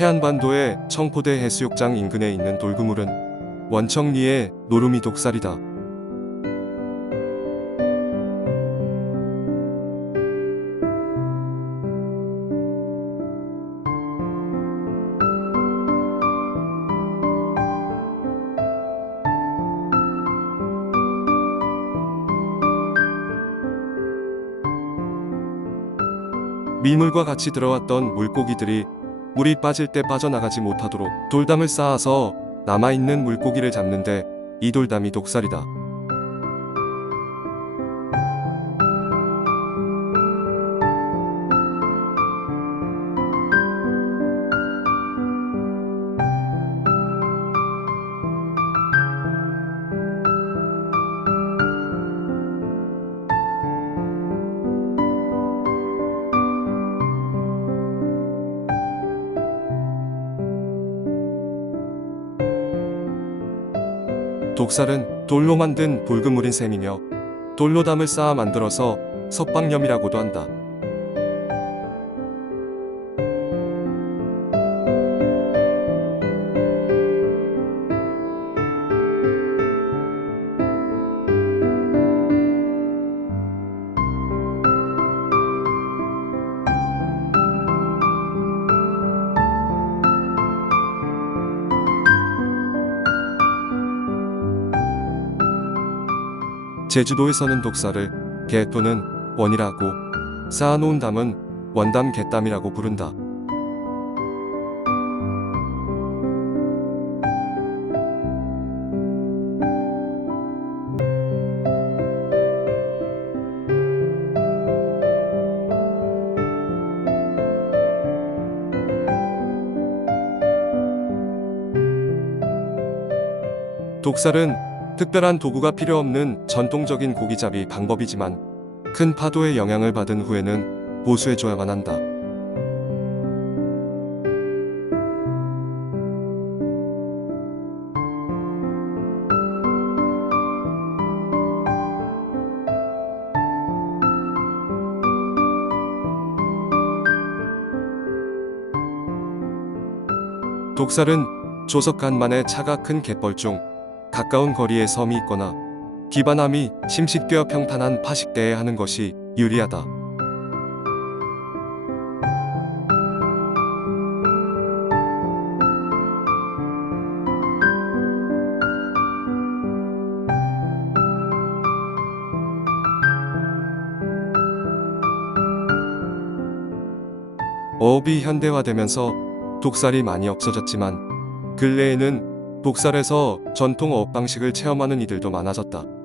해안반도의 청포대 해수욕장 인근에 있는 돌그물은 원청리의 노루미 독살이다. 민물과 같이 들어왔던 물고기들이 물이 빠질 때 빠져나가지 못하도록 돌담을 쌓아서 남아있는 물고기를 잡는데 이 돌담이 독살이다. 독살은 돌로 만든 돌그물인 셈이며 돌로 담을 쌓아 만들어서 석방염이라고도 한다. 제주도에서는 독살을 개 또는 원이라고, 쌓아놓은 담은 원담 갯담이라고 부른다. 독살은 특별한 도구가 필요 없는 전통적인 고기잡이 방법이지만 큰 파도의 영향을 받은 후에는 보수해줘야만 한다. 독살은 조석 간만에 차가 큰 갯벌 중 가까운 거리에 섬이 있거나 기반함이 심식되어 평탄한 파식대에 하는 것이 유리하다. 어업이 현대화되면서 독살이 많이 없어졌지만 근래에는 독살에서 전통 어업 방식을 체험하는 이들도 많아졌다.